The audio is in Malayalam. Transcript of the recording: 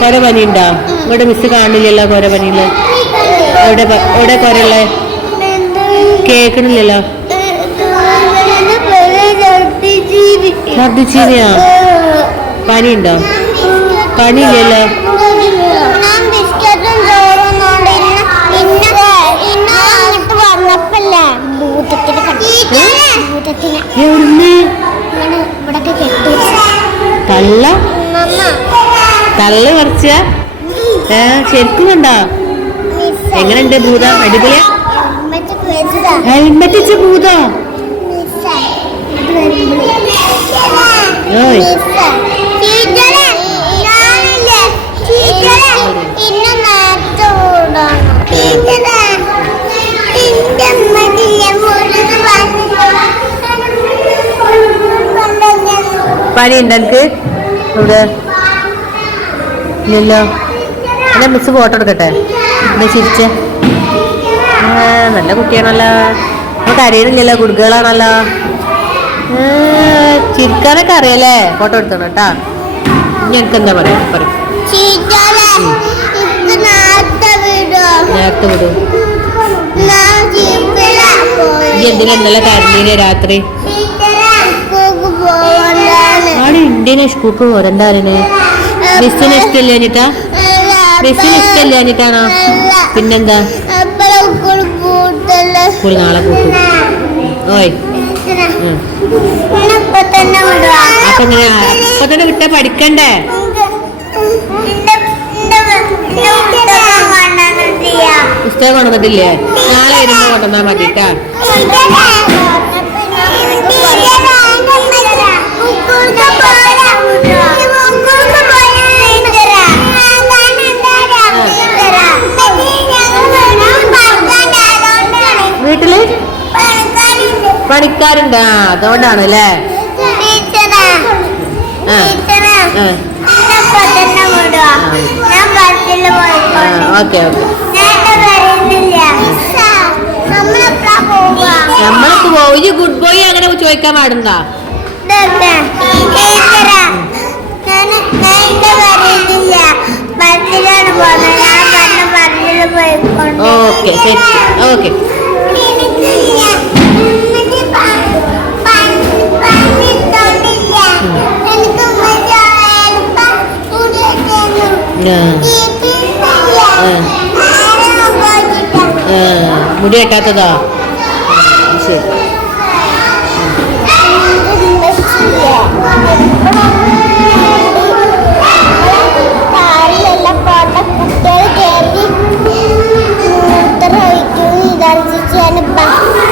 കൊര പനി ഉണ്ടോ ഇവിടെ മിസ് കാണില്ലല്ലോ കൊര പനിയിൽ എവിടെ എവിടെ കൊരയുള്ളേ കേക്കണില്ലല്ലോ ഛർദിച്ചീനിയാ? പനി ഉണ്ടോ പനിയില്ലല്ലോ ഞാൻ തള്ള കുറച്ച ശരിക്കും കണ്ടോ എങ്ങനെയുണ്ട് ഭൂതം? അടിപൊളിയാ? ഹെൽമെറ്റ് വെച്ച ഭൂതോ? എനിക്ക് ഇവിടെ ഇല്ലല്ലോ. എന്നെ മിസ് ഫോട്ടോ എടുക്കട്ടെ? എന്നെ ചിരിച്ചേ. നല്ല കുട്ടിയാണല്ലോ. നമുക്ക് അറിയണില്ലല്ലോ കുടുക്കുകളാണല്ലോ ചിരിക്കാനൊക്കെ അറിയല്ലേ? ഫോട്ടോ എടുത്തോണം കേട്ടാ. എനിക്ക് എന്താ പറയാ? പറയും. നേരത്തെ വിടോ. എന്തിനാ ഇന്നലെ കരഞ്ഞീനെ രാത്രി? ആണ് ഇന്ത്യനെ സ്കൂൾക്ക് പോരണ്ടാരനെ മിസ്സിന് ഇഷ്ടമില്ല അനിട്ടാ മിസ്സിന് ഇഷ്ടമില്ല അനിട്ടാണോ പിന്നെന്താ? സ്കൂൾ നാളെ കൂട്ടും. ഓയ്. അപ്പൊ അപ്പൊ തന്നെ വിട്ട പഠിക്കണ്ടേ? പുസ്തകം കൊണ്ടുവന്നിട്ടില്ലേ? നാളെ വരുമ്പോ കൊണ്ടുവന്നാ മതി കേട്ടാ പണിക്കാരുണ്ട്. ആ അതുകൊണ്ടാണ് അല്ലേ? Okay okay. പോയി ഗുഡ് ബോയ് അങ്ങനെ ചോദിക്കാൻ പാടുണ്ടോ? ഓക്കെ ഞാൻ മുടി കെട്ടാത്തതാ ശരി Bye.